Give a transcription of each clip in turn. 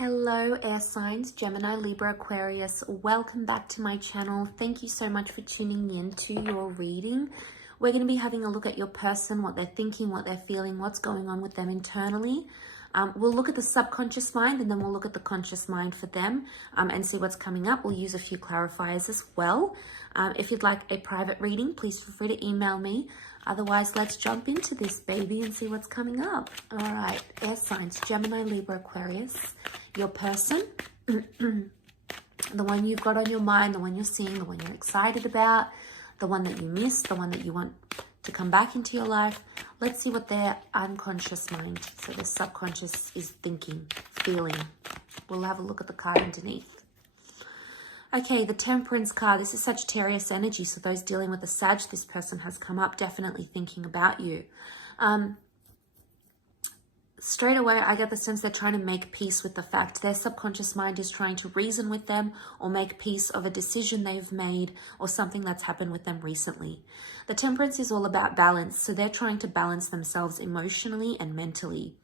Hello air signs, Gemini, Libra, Aquarius. Welcome back to my channel. Thank you so much for tuning in to your reading. We're going to be having a look at your person, what they're thinking, what they're feeling, what's going on with them internally. We'll look at the subconscious mind and then we'll look at the conscious mind for them and see what's coming up. We'll use a few clarifiers as well. If you'd like a private reading, please feel free to email me. Otherwise, let's jump into this baby and see what's coming up. All right, air signs, Gemini, Libra, Aquarius. Your person, the one you've got on your mind, the one you're seeing, the one you're excited about, the one that you miss, the one that you want to come back into your life. Let's see what their unconscious mind, so their subconscious, is thinking, feeling. We'll have a look at the card underneath. Okay, the Temperance card. This is Sagittarius energy, so those dealing with the Sag, this person has come up, definitely thinking about you. Straight away, I get the sense they're trying to make peace with the fact their subconscious mind is trying to reason with them or make peace of a decision they've made or something that's happened with them recently. The Temperance is all about balance, so they're trying to balance themselves emotionally and mentally.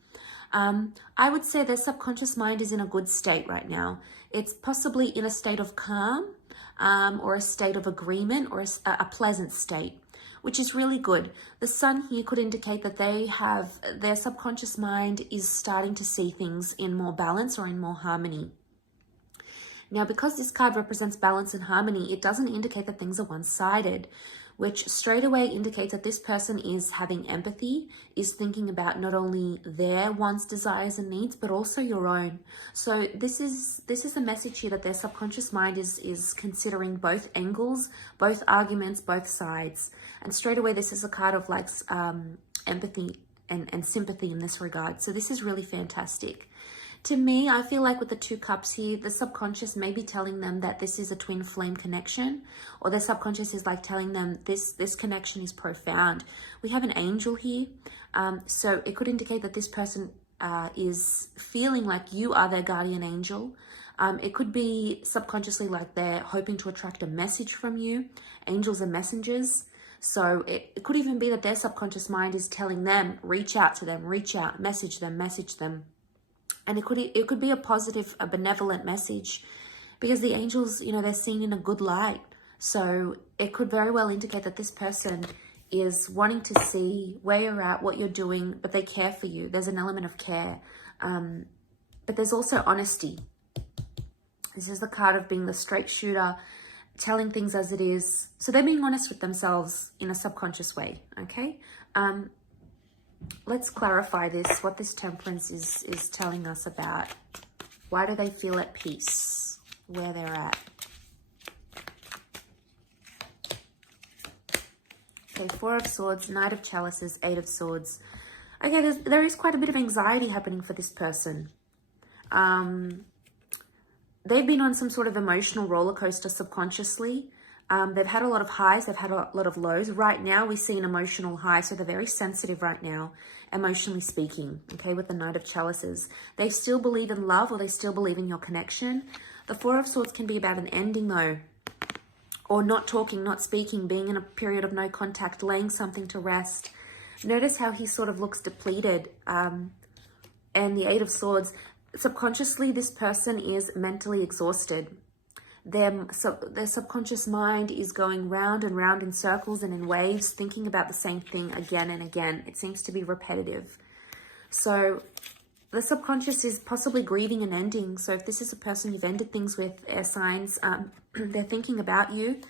I would say their subconscious mind is in a good state right now. It's possibly in a state of calm or a state of agreement or a pleasant state, which is really good. The Sun here could indicate that their subconscious mind is starting to see things in more balance or in more harmony. Now, because this card represents balance and harmony, it doesn't indicate that things are one-sided, which straight away indicates that this person is having empathy, is thinking about not only their wants, desires, and needs, but also your own. So this is a message here that their subconscious mind is considering both angles, both arguments, both sides. And straight away, this is a card of like empathy and sympathy in this regard. So this is really fantastic. To me, I feel like with the two cups here, the subconscious may be telling them that this is a twin flame connection, or their subconscious is like telling them this connection is profound. We have an angel here, so it could indicate that this person is feeling like you are their guardian angel. It could be subconsciously like they're hoping to attract a message from you. Angels are messengers. So it could even be that their subconscious mind is telling them, reach out to them, reach out, message them, message them. And it could be a positive, a benevolent message, because the angels, you know, they're seen in a good light. So it could very well indicate that this person is wanting to see where you're at, what you're doing, but they care for you. There's an element of care. But there's also honesty. This is the card of being the straight shooter, telling things as it is. So they're being honest with themselves in a subconscious way, okay? Let's clarify this, what this Temperance is telling us about. Why do they feel at peace where they're at? Okay, Four of Swords, Knight of Chalices, Eight of Swords. Okay, there is quite a bit of anxiety happening for this person. They've been on some sort of emotional roller coaster subconsciously. They've had a lot of highs, they've had a lot of lows. Right now, we see an emotional high, so they're very sensitive right now, emotionally speaking, okay, with the Knight of Chalices. They still believe in love, or they still believe in your connection. The Four of Swords can be about an ending, though, or not talking, not speaking, being in a period of no contact, laying something to rest. Notice how he sort of looks depleted. And the Eight of Swords, subconsciously, this person is mentally exhausted. Their subconscious mind is going round and round in circles and in waves, thinking about the same thing again and again. It seems to be repetitive. So the subconscious is possibly grieving an ending. So if this is a person you've ended things with, air signs, they're thinking about you.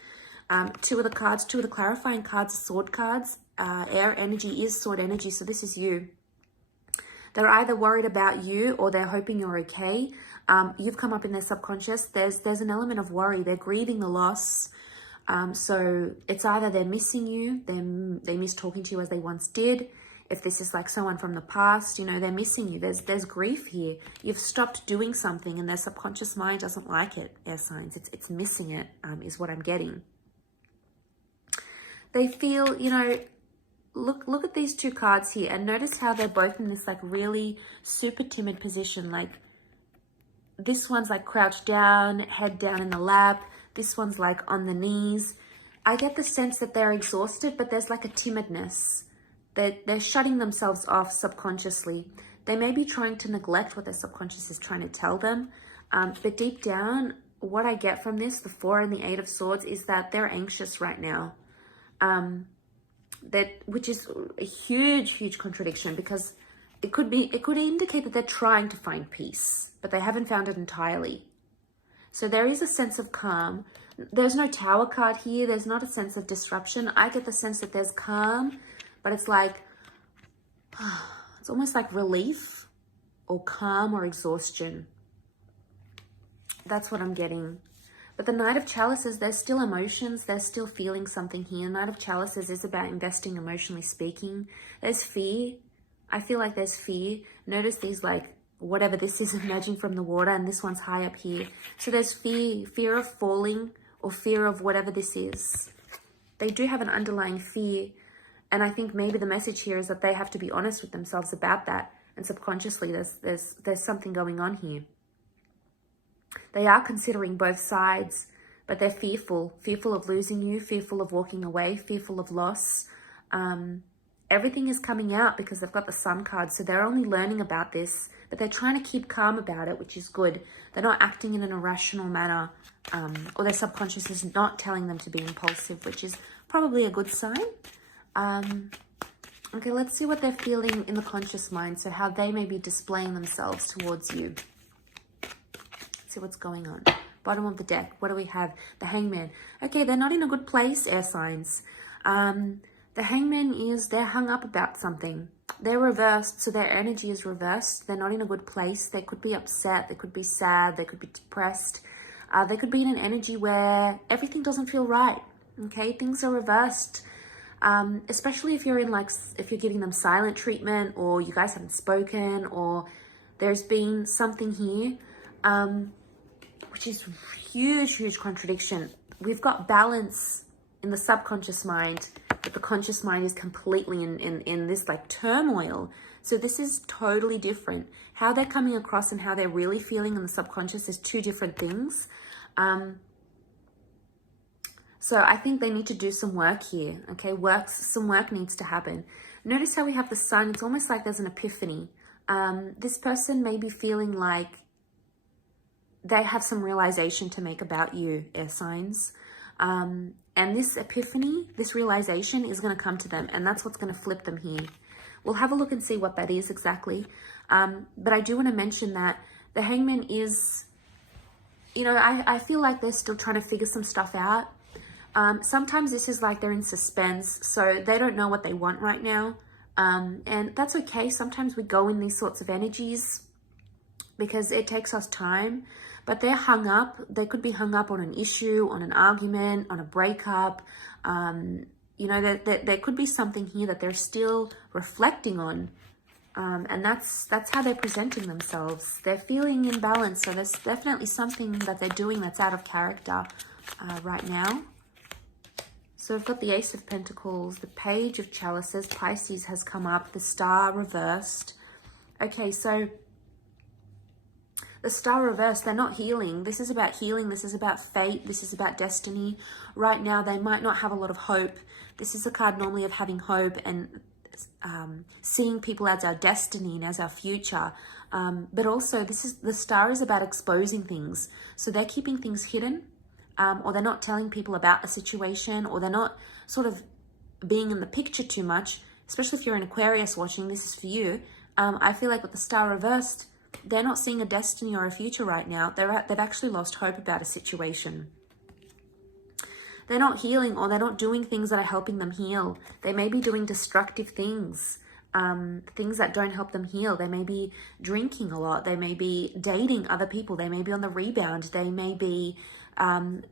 Two of the clarifying cards are sword cards. Air energy is sword energy, so this is you. They're either worried about you or they're hoping you're okay. You've come up in their subconscious. There's an element of worry. They're grieving the loss. So it's either they're missing you, they miss talking to you as they once did. If this is like someone from the past, you know, they're missing you. There's grief here. You've stopped doing something and their subconscious mind doesn't like it, air signs. It's missing it, is what I'm getting. They feel, you know, look at these two cards here and notice how they're both in this like really super timid position. Like this one's like crouched down, head down in the lap. This one's like on the knees. I get the sense that they're exhausted, but there's like a timidness. They're shutting themselves off subconsciously. They may be trying to neglect what their subconscious is trying to tell them. But deep down, what I get from this, the 4 and the 8 of Swords, is that they're anxious right now. Which is a huge contradiction, because it could indicate that they're trying to find peace, but they haven't found it entirely. So there is a sense of calm. There's no Tower card here. There's not a sense of disruption. I get the sense that there's calm, but it's like, it's almost like relief or calm or exhaustion. That's what I'm getting. But the Knight of Chalices, there's still emotions. There's still feeling something here. Knight of Chalices is about investing emotionally speaking. There's fear. I feel like there's fear. Notice these, like, whatever this is emerging from the water, and this one's high up here. So there's fear of falling, or fear of whatever this is. They do have an underlying fear. And I think maybe the message here is that they have to be honest with themselves about that. And subconsciously, there's something going on here. They are considering both sides, but they're fearful of losing you, fearful of walking away, fearful of loss. Everything is coming out because they've got the Sun card. So they're only learning about this, but they're trying to keep calm about it, which is good. They're not acting in an irrational manner, or their subconscious is not telling them to be impulsive, which is probably a good sign. Okay, let's see what they're feeling in the conscious mind. So how they may be displaying themselves towards you. Let's see what's going on. Bottom of the deck, what do we have? The Hangman. Okay, they're not in a good place, air signs. The Hangman is, they're hung up about something. They're reversed, so their energy is reversed. They're not in a good place. They could be upset. They could be sad. They could be depressed. They could be in an energy where everything doesn't feel right. Okay, things are reversed. Especially if you're in, like, if you're giving them silent treatment, or you guys haven't spoken, or there's been something here, which is huge contradiction. We've got balance in the subconscious mind, but the conscious mind is completely in this, like, turmoil. So this is totally different. How they're coming across and how they're really feeling in the subconscious is two different things. So I think they need to do some work here, okay? Some work needs to happen. Notice how we have the Sun. It's almost like there's an epiphany. This person may be feeling like they have some realization to make about you, air signs. And this epiphany, this realization is going to come to them, and that's what's going to flip them here. We'll have a look and see what that is exactly. But I do want to mention that the Hangman is, you know, I feel like they're still trying to figure some stuff out. Sometimes this is like they're in suspense, so they don't know what they want right now. And that's okay. Sometimes we go in these sorts of energies because it takes us time, but they're hung up. They could be hung up on an issue, on an argument, on a breakup. You know, there could be something here that they're still reflecting on. And that's how they're presenting themselves. They're feeling imbalanced. So there's definitely something that they're doing that's out of character right now. So we've got the Ace of Pentacles, the Page of Chalices, Pisces has come up, the Star reversed. Okay, so the Star reversed, they're not healing. This is about healing. This is about fate. This is about destiny. Right now, they might not have a lot of hope. This is a card normally of having hope and seeing people as our destiny and as our future. But also, the Star is about exposing things. So they're keeping things hidden. Or they're not telling people about a situation, or they're not sort of being in the picture too much, especially if you're an Aquarius watching, this is for you. I feel like with the Star reversed, they're not seeing a destiny or a future right now. They've actually lost hope about a situation. They're not healing, or they're not doing things that are helping them heal. They may be doing destructive things, things that don't help them heal. They may be drinking a lot. They may be dating other people. They may be on the rebound. They may be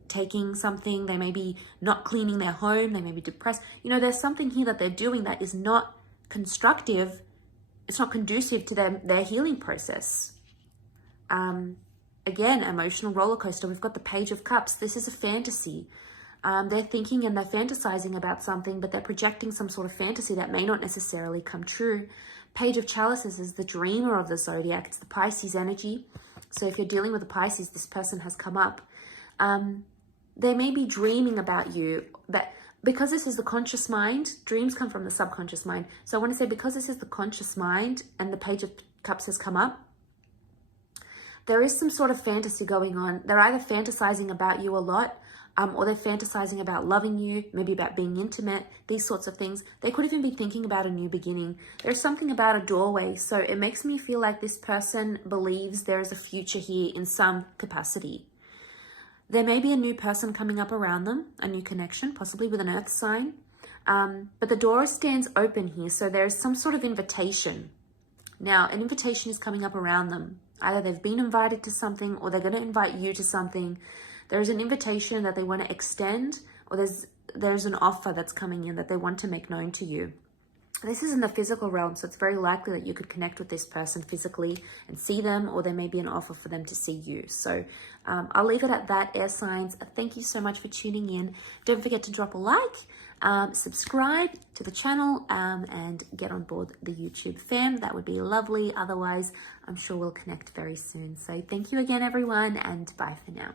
taking something, they may be not cleaning their home, they may be depressed. You know, there's something here that they're doing that is not constructive. It's not conducive to their healing process. Again, emotional roller coaster. We've got the Page of Cups. This is a fantasy. They're thinking and they're fantasizing about something, but they're projecting some sort of fantasy that may not necessarily come true. Page of Chalices is the dreamer of the zodiac. It's the Pisces energy. So if you're dealing with a Pisces, this person has come up. They may be dreaming about you, but because this is the conscious mind, dreams come from the subconscious mind. So I want to say, because this is the conscious mind and the Page of Cups has come up. There is some sort of fantasy going on. They're either fantasizing about you a lot, or they're fantasizing about loving you, maybe about being intimate, these sorts of things. They could even be thinking about a new beginning. There's something about a doorway, so it makes me feel like this person believes there is a future here in some capacity. There may be a new person coming up around them, a new connection, possibly with an earth sign. But the door stands open here, so there's some sort of invitation. Now, an invitation is coming up around them. Either they've been invited to something or they're going to invite you to something. There's an invitation that they want to extend, or there's an offer that's coming in that they want to make known to you. This is in the physical realm, so it's very likely that you could connect with this person physically and see them, or there may be an offer for them to see you. So I'll leave it at that, air signs. Thank you so much for tuning in. Don't forget to drop a like, subscribe to the channel, and get on board the YouTube fam. That would be lovely. Otherwise, I'm sure we'll connect very soon. So thank you again, everyone, and bye for now.